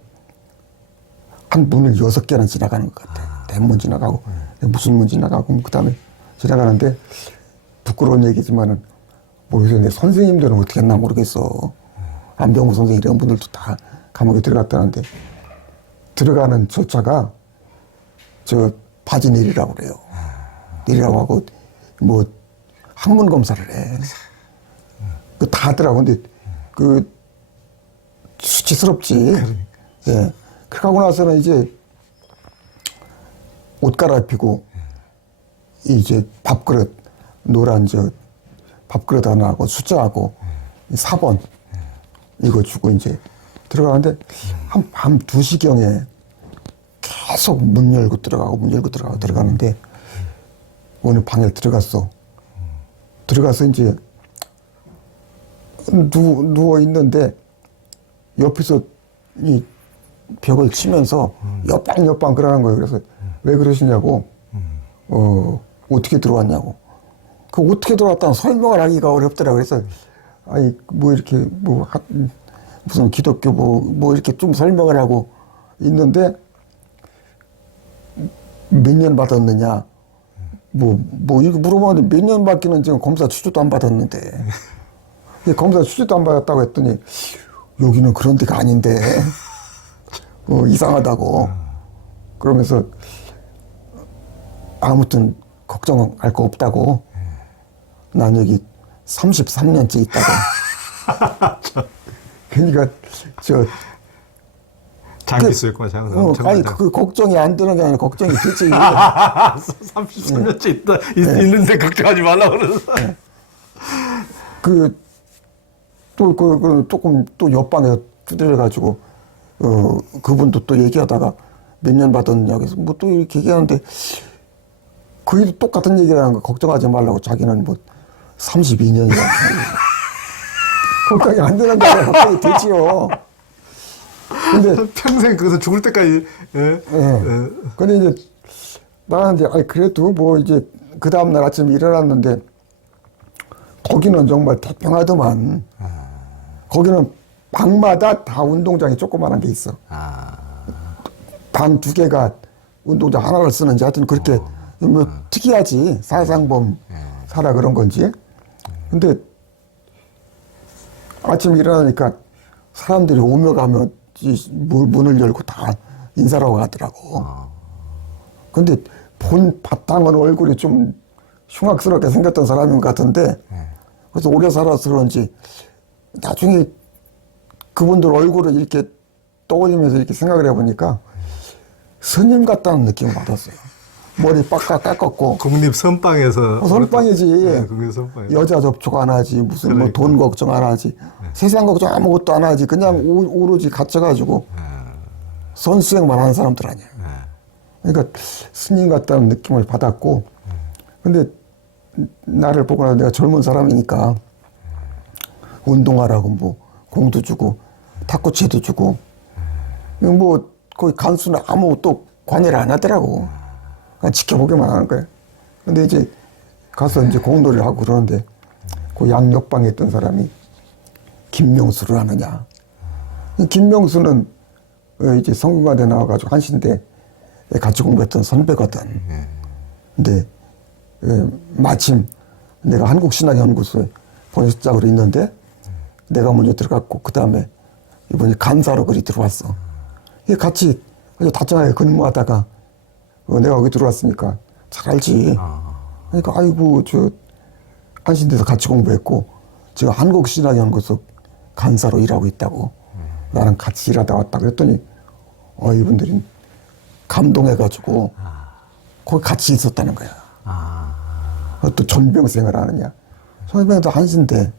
한 문을 6개나 지나가는 것 같아. 대문 지나가고 무슨 문 지나가고 그 다음에 지나가는데 부끄러운 얘기지만은 모르겠어요. 내 선생님들은 어떻게 했나 모르겠어. 안병구 선생님 이런 분들도 다 감옥에 들어갔다는데 들어가는 저 차가 저 바지 내리라고 그래요. 내리라고 하고 학문 검사를 해. 다 하더라고. 근데 수치스럽지. 예. 그렇게 하고 나서는 이제 옷 갈아입히고 이제 밥그릇 노란 밥그릇 하나하고 숫자하고 4번 이거 주고 이제 들어가는데 한 밤 2시경에 계속 문 열고 들어가고 들어가는데 어느 방에 들어갔어. 들어가서 이제 누워 있는데 옆에서 이 벽을 치면서 옆방 그러는 거예요. 그래서 왜 그러시냐고, 어떻게 들어왔냐고. 그 어떻게 들어왔다는 설명을 하기가 어렵더라고요. 그래서 아니 이렇게 무슨 기독교 이렇게 좀 설명을 하고 있는데 몇 년 받았느냐 이렇게 물어보는데 몇 년 받기는 지금 검사 추조도 안 받았는데 검사 추조도 안 받았다고 했더니 여기는 그런 데가 아닌데 이상하다고 그러면서 아무튼 걱정할 거 없다고 난 여기 33년째 있다고 그러니까 장기수였구나, 아니 그 걱정이 안 되는 게 아니라 걱정이 되지. 33년째 있는데 걱정하지 말라고 그러면서. 조금 또 옆방에서 두드려가지고 그분도 또 얘기하다가 몇 년 받았느냐 그래서 또 이렇게 얘기하는데 그게 똑같은 얘기라는 거 걱정하지 말라고 자기는 32년이라고 걱정이 안 되는 거야. 걱정이 되지요. 근데 평생 거기서 죽을 때까지. 근데 이제 나는 이제 그래도 이제 그 다음날 아침에 일어났는데 거기는 정말 태평하더만. 거기는 방마다 다 운동장이 조그마한 게 있어. 방 2개가 운동장 하나를 쓰는지 하여튼 그렇게 뭐 특이하지. 사상범 사라 그런 건지. 근데 아침에 일어나니까 사람들이 오며 가며 문을 열고 다 인사를 하고 가더라고. 근데 본 바탕은 얼굴이 좀 흉악스럽게 생겼던 사람인 것 같은데 그래서 오래 살아서 그런지 나중에 그분들 얼굴을 이렇게 떠올리면서 이렇게 생각을 해보니까 스님 같다는 느낌을 받았어요. 머리 빡빡 깎았고. 국립 선방에서. 선방이지. 네, 국립 선방에서. 여자 접촉 안 하지. 무슨 뭐 돈 걱정 안 하지. 세상 걱정 아무것도 안 하지. 그냥 오로지 갇혀가지고 선수행만 하는 사람들 아니야. 그러니까 스님 같다는 느낌을 받았고. 근데 나를 보고 나서 내가 젊은 사람이니까 운동하라고 뭐 공도 주고 탁구채도 주고 뭐 거기 간수는 아무것도 관여를 안 하더라고. 그냥 지켜보기만 하는 거야. 근데 이제 가서 이제 공놀이를 하고 그러는데 그 양옆방에 있던 사람이 김명수를 아느냐. 김명수는 이제 성균관대 나와가지고 한신대 같이 공부했던 선배거든. 근데 마침 내가 한국신학연구소에 본식작으로 있는데 내가 먼저 들어갔고 그 다음에 이번에 간사로 그리 들어왔어. 같이 아주 다정하게 근무하다가 내가 여기 들어왔으니까 잘 알지. 그러니까 아이고 저 한신대에서 같이 공부했고 지금 한국신학연구소 간사로 일하고 있다고. 나랑 같이 일하다 왔다 그랬더니 이분들이 감동해가지고 거기 같이 있었다는 거야. 또 전병생을 하느냐. 전병도 한신대.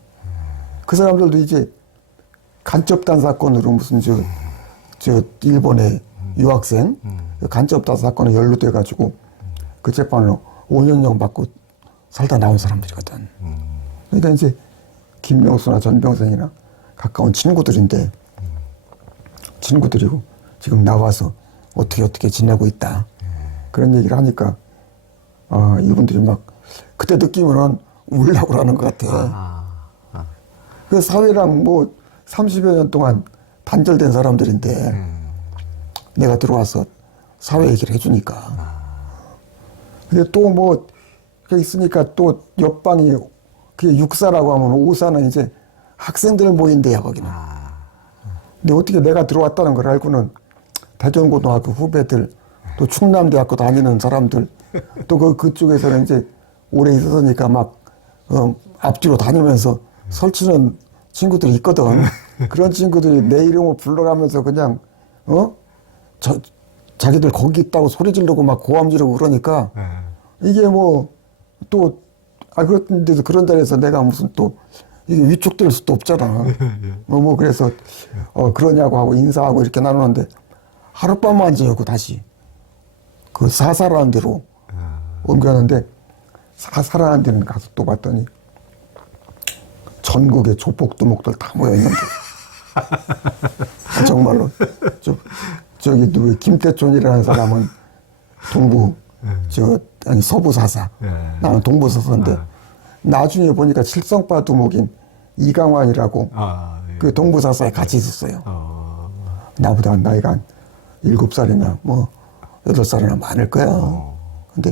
그 사람들도 이제 간첩단 사건으로 무슨 저 일본의 유학생 간첩단 사건에 연루돼가지고 그 재판으로 5년형 받고 살다 나온 사람들이거든. 그러니까 이제 김명수나 전병생이나 가까운 친구들인데 친구들이고 지금 나와서 어떻게 지내고 있다. 그런 얘기를 하니까 이분들이 막 그때 느낌으로는 울라고 하는 것 같아. 그 사회랑 뭐 30여 년 동안 단절된 사람들인데 내가 들어와서 사회 얘기를 해주니까. 근데 또 뭐 있으니까 또 옆방이 그게 6사라고 하면 5사는 이제 학생들 모인대야 거기는. 근데 어떻게 내가 들어왔다는 걸 알고는 대전고등학교 후배들 또 충남대학교 다니는 사람들 또 그쪽에서는 이제 오래 있었으니까 막 앞뒤로 다니면서 설치는 친구들이 있거든. 그런 친구들이 내 이름을 불러가면서 그냥 자기들 거기 있다고 소리 지르고 막 고함 지르고 그러니까 이게 뭐 또 그런데도 그런 자리에서 내가 무슨 또 이게 위축될 수도 없잖아. 뭐 그래서 그러냐고 하고 인사하고 이렇게 나누는데 하룻밤만 지내고 다시 그 사사라는 데로 옮겼는데 사사라는 데는 가서 또 봤더니 전국의 조폭두목들 다 모여있는데 정말로 저기 누구 김태촌이라는 사람은 동부 서부 사사 나는 동부 사사인데 나중에 보니까 칠성파 두목인 이강환이라고 그 동부 사사에 같이 있었어요. 나보다 나이가 한 7살이나 뭐 8살이나 많을 거야. 근데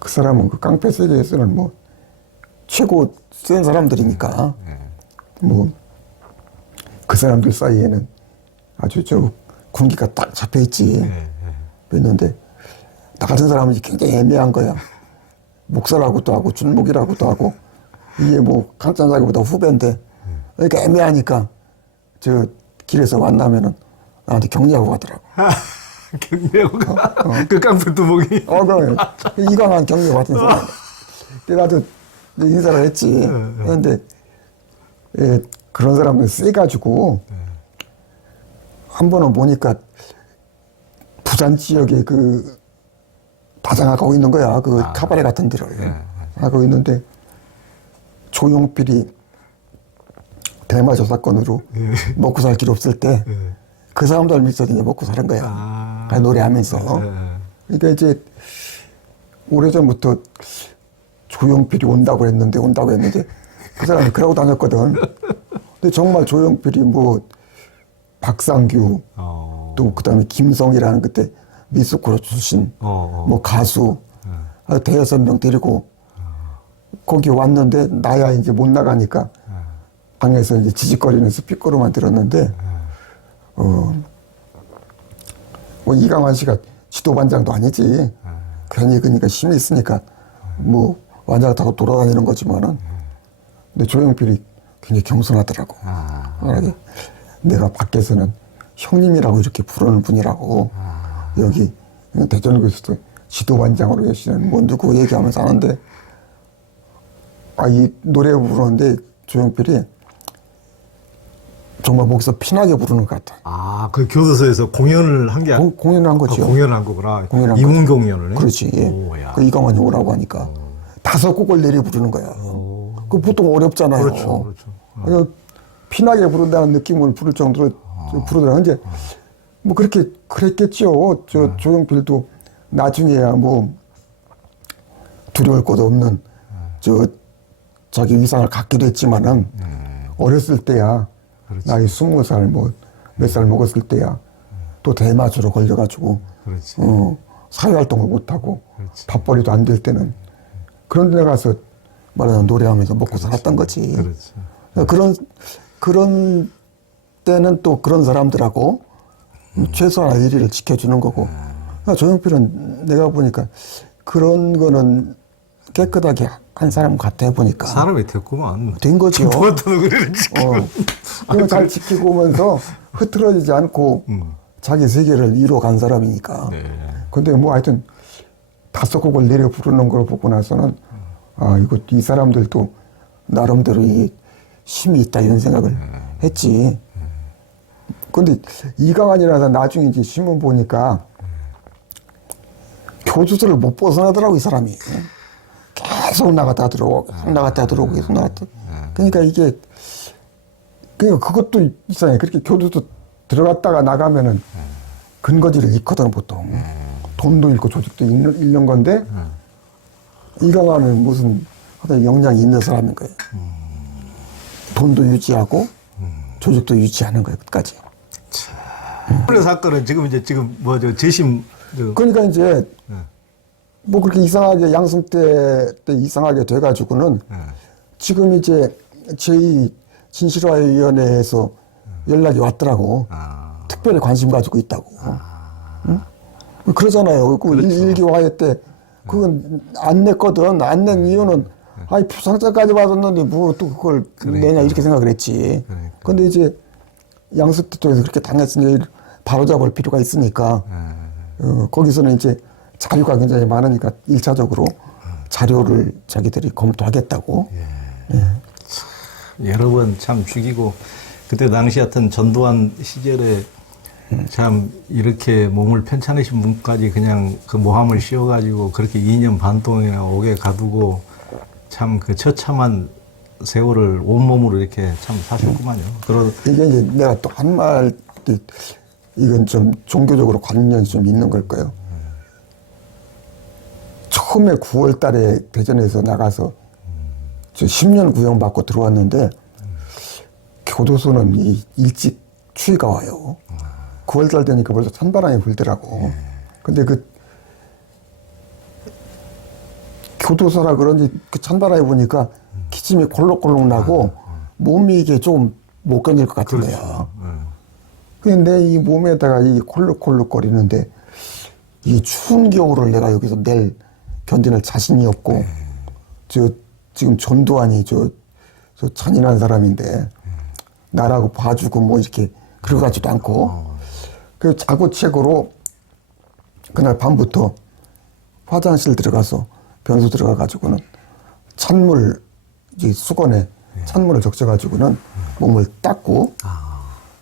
그 사람은 그 깡패 세계에서는 뭐 최고 센 사람들이니까 뭐 그 사람들 사이에는 아주 군기가 딱 잡혀 있지. 그랬는데 나 같은 사람은 굉장히 애매한 거야. 목사라고도 하고 준목이라고도 하고 이게 뭐 강찬자기보다 후배인데 그러니까 애매하니까 길에서 만나면은 나한테 격려하고 가더라고. 격려하고 가? 그 깡패 두목이? 그럼 이강한 격려 같은 사람. 그래서 나도 인사를 했지. 그런데 그런 사람은 세가지고 한 번은 보니까 부산 지역에 다장하고 있는 거야. 카바레 같은 데를 하고 있는데 조용필이 대마조 사건으로 먹고 살 길 없을 때 그 사람들 밑에서 먹고 사는 거야. 노래하면서. 그러니까 이제 오래전부터 조용필이 온다고 했는데 그 사람이 그러고 다녔거든. 근데 정말 조용필이 뭐 박상규 또 그다음에 김성이라는 그때 미스코리아 출신 뭐 가수 대여섯 명 데리고 거기 왔는데 나야 이제 못 나가니까 방에서 이제 지직거리는 스피커로만 들었는데 뭐 이강환 씨가 지도반장도 아니지. 괜히 그러니까 힘이 있으니까 뭐 완장 타고 돌아다니는 거지만은 근데 조용필이 굉장히 겸손하더라고. 내가 밖에서는 형님이라고 이렇게 부르는 분이라고 여기 대전교수도 지도반장으로 계시는 뭐 누구 얘기하면서 하는데 이 노래 부르는데 조용필이 정말 목에서 피나게 부르는 것 같아. 그 교도소에서 공연을 한 게 공연을 한 거죠. 공연을 한 거구나. 공연한 이문 거죠. 공연을 해? 그렇지. 예. 그 이강환이 오라고 하니까 5곡을 내리 부르는 거야. 그 보통 어렵잖아요. 그렇죠. 피나게 부른다는 느낌을 부를 정도로 부르더라고요. 이제 뭐 그렇게 그랬겠죠. 조용필도 나중에야 뭐 두려울 것도 없는 자기 위상을 갖기도 했지만은 어렸을 때야 그렇지. 나이 20살 뭐 몇 살 먹었을 때야 또 대마초로 걸려가지고 사회활동을 못하고 밥벌이도 안 될 때는 그런 데 가서 말하자면 노래하면서 먹고 살았던 거지. 그런 때는 또 그런 사람들하고 최소한 의리를 지켜주는 거고. 조용필은 내가 보니까 그런 거는 깨끗하게 한 사람 같아 보니까. 사람이 됐구만. 된 거죠. 누구한테는 그래를 지키고. 그걸 잘 지키고 오면서 흐트러지지 않고 자기 세계를 이뤄간 사람이니까. 근데 뭐 하여튼 5곡을 내려 부르는 걸 보고 나서는 이 사람들도 나름대로 이 힘이 있다 이런 생각을 했지. 근데 이강환이라서 나중에 이제 신문 보니까 교주소를 못 벗어나더라고 이 사람이. 계속 나갔다 들어오고 계속 나갔다 들어오고 계속 나갔다. 그러니까 그것도 이상해. 그렇게 교주소 들어갔다가 나가면은 근거지를 잃거든 보통. 돈도 잃고 조직도 잃는 건데 이강환은 무슨 하여튼 역량이 있는 사람인 거예요. 돈도 유지하고 조직도 유지하는 거예요 끝까지. 오늘 사건은 지금 뭐죠 재심. 그러니까 이제 뭐 그렇게 이상하게 양승태 때 이상하게 돼가지고는 지금 이제 제2진실화위원회에서 연락이 왔더라고. 특별히 관심 가지고 있다고. 응? 그러잖아요. 그 그렇죠. 1기 화해 때 그건 안 냈거든. 안 낸 이유는 부상자까지 받았는데 뭐 또 그걸 내냐 이렇게 생각을 했지. 근데 이제 양승태 쪽에서 그렇게 당했으니 바로잡을 필요가 있으니까 거기서는 이제 자료가 굉장히 많으니까 1차적으로 자료를 자기들이 검토하겠다고. 여러 번 참 죽이고 그때 당시 하여튼 전두환 시절에 참 이렇게 몸을 편찮으신 분까지 그냥 그 모함을 씌워가지고 그렇게 2년 반 동안이나 옥에 가두고 참 그 처참한 세월을 온몸으로 이렇게 참 사셨구만요. 이게 이제 내가 또 한 말, 이건 좀 종교적으로 관련이 좀 있는 걸 거예요. 처음에 9월 달에 대전에서 나가서 저 10년 구형받고 들어왔는데 교도소는 일찍 추위가 와요. 9월 달 되니까 벌써 찬바람이 불더라고. 근데 교도소라 그런지 그 찬바람이 부니까 기침이 콜록콜록 나고 몸이 이게 좀 못 견딜 것 같은 거야. 근데 이 몸에다가 이 콜록콜록 거리는데 이 추운 겨울을 내가 여기서 견디는 자신이 없고 지금 전두환이 저 잔인한 사람인데 나라고 봐주고 뭐 이렇게 그러가지도 않고 그 자구책으로 그날 밤부터 화장실 들어가서 변소 들어가가지고는 찬물 수건에 찬물을 적셔가지고는 몸을 닦고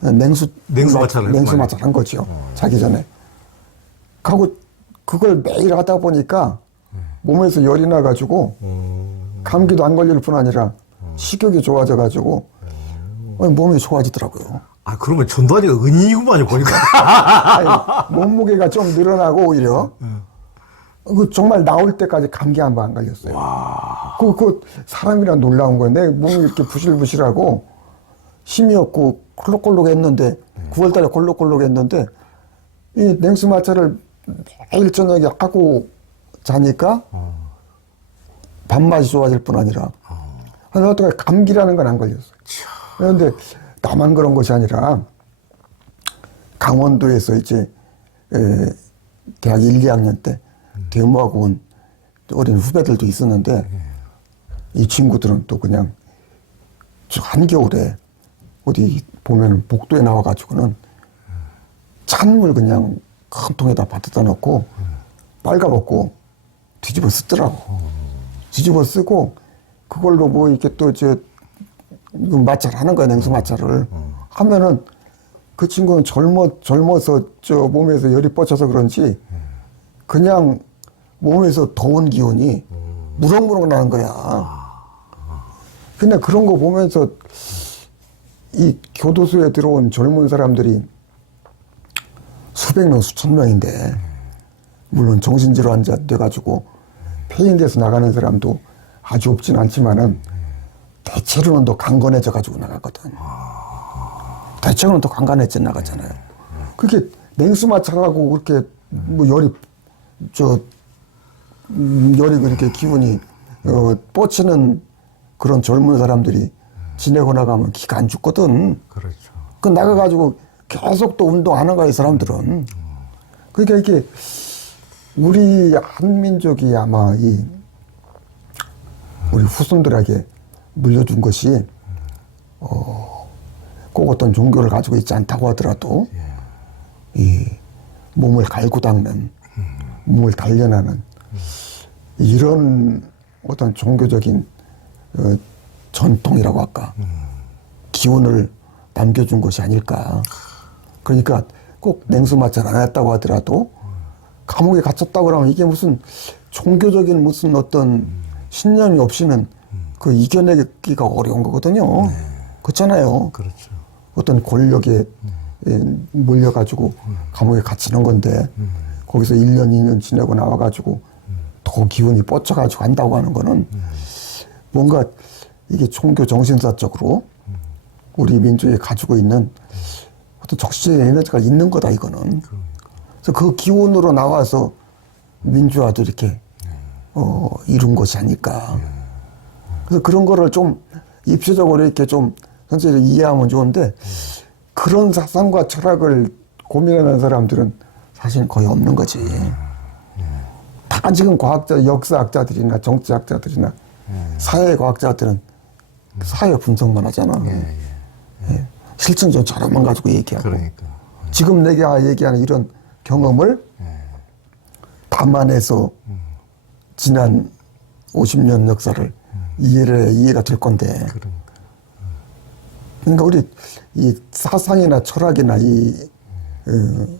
냉수 마찰 한 거죠. 자기 전에. 하고 그걸 매일 하다 보니까 몸에서 열이 나가지고 감기도 안 걸릴 뿐 아니라 식욕이 좋아져가지고 몸이 좋아지더라고요. 그러면 전두환이가 은인이구만요 보니까. 몸무게가 좀 늘어나고 오히려 그 정말 나올 때까지 감기 한 번 안 걸렸어요. 그 사람이라 놀라운 거예요. 내 몸이 이렇게 부실부실하고 힘이 없고 콜록콜록 했는데 9월달에 콜록콜록 했는데 이 냉수 마찰을 매일 저녁에 하고 자니까 밥맛이 좋아질 뿐 아니라 어떻게 감기라는 건 안 걸렸어요. 그런데 나만 그런 것이 아니라 강원도에서 이제 대학 1, 2학년 때 대모하고 온 어린 후배들도 있었는데 이 친구들은 또 그냥 저 한겨울에 어디 보면은 복도에 나와가지고는 찬물 그냥 큰 통에다 받아다 놓고 빨가벗고 뒤집어 쓰더라고. 뒤집어 쓰고 그걸로 뭐 이렇게 또 마찰 하는 거야, 냉수 마찰을. 하면은 그 친구는 젊어서 저 몸에서 열이 뻗쳐서 그런지 그냥 몸에서 더운 기운이 무럭무럭 나는 거야. 근데 그런 거 보면서 이 교도소에 들어온 젊은 사람들이 수백 명, 수천 명인데, 물론 정신질환 환자 돼가지고 폐인돼서 나가는 사람도 아주 없진 않지만은 대체로는 더 강건해져가지고 나가거든. 대체로는 더 강건해져 나가잖아요. 그렇게 냉수 마찰하고 그렇게 뭐 열이 그렇게 기운이 뻗치는 그런 젊은 사람들이 지내고 나가면 기가 안 죽거든. 그렇죠. 그 나가가지고 계속 또 운동하는 거야, 이 사람들은. 그러니까 이게 우리 한민족이 아마 우리 후손들에게 물려준 것이 꼭 어떤 종교를 가지고 있지 않다고 하더라도 이 몸을 갈고 닦는, 몸을 단련하는 이런 어떤 종교적인 전통이라고 할까, 기운을 남겨준 것이 아닐까. 그러니까 꼭 냉수 마찰 안 했다고 하더라도 감옥에 갇혔다고 그러면 이게 무슨 종교적인 무슨 어떤 신념이 없이는 그 이겨내기가 어려운 거거든요. 그렇잖아요. 그렇죠. 어떤 권력에 몰려가지고 감옥에 갇히는 건데 거기서 1년, 2년 지내고 나와가지고 더 기운이 뻗쳐가지고 한다고 하는 거는 뭔가 이게 종교 정신사적으로 우리 민족이 가지고 있는 어떤 적시적인 에너지가 있는 거다, 이거는. 그래서 그 기운으로 나와서 민주화도 이렇게 이룬 것이 아닐까. 그래서 그런 거를 좀 입체적으로 이렇게 좀 전체적으로 이해하면 좋은데 그런 사상과 철학을 고민하는 사람들은 사실 거의 없는 거지. 다 지금 과학자, 역사학자들이나 정치학자들이나 사회과학자들은 사회 분석만 하잖아. 예. 실증전 자료만 가지고 얘기하고. 그러니까. 지금 내가 얘기하는 이런 경험을 담아내서 지난 50년 역사를 이해가 될 건데. 그러니까 우리 이 사상이나 철학이나 이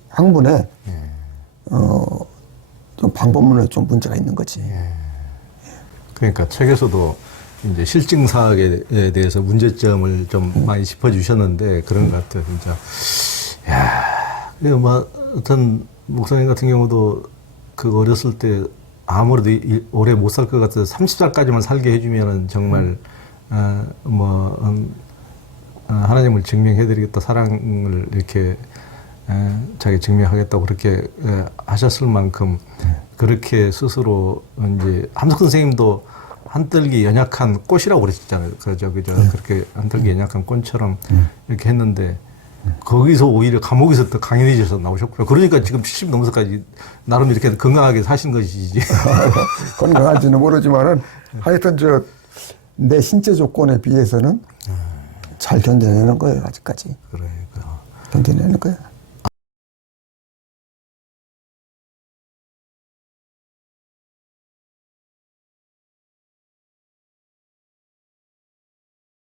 학문에 좀 방법론에 좀 문제가 있는 거지. 그러니까 책에서도 이제 실증사학에 대해서 문제점을 좀 많이 짚어주셨는데 그런 것 같아요, 진짜. 뭐 어떤 목사님 같은 경우도 그 어렸을 때 아무래도 오래 못 살 것 같아서 30살까지만 살게 해주면은 정말 하나님을 증명해드리겠다, 사랑을 이렇게 자기 증명하겠다고 그렇게 하셨을 만큼 그렇게 스스로 이제 함석 선생님도 한떨기 연약한 꽃이라고 그러셨잖아요. 그죠. 그렇게 한떨기 연약한 꽃처럼 이렇게 했는데 거기서 오히려 감옥에서 더 강인해져서 나오셨고요. 그러니까 지금 70 넘어서까지 나름 이렇게 건강하게 사신 것이지. 건강한지는 모르지만은 하여튼 내 신체 조건에 비해서는 잘 견뎌내는 거예요, 아직까지. 그러니까. 견뎌내는 거야.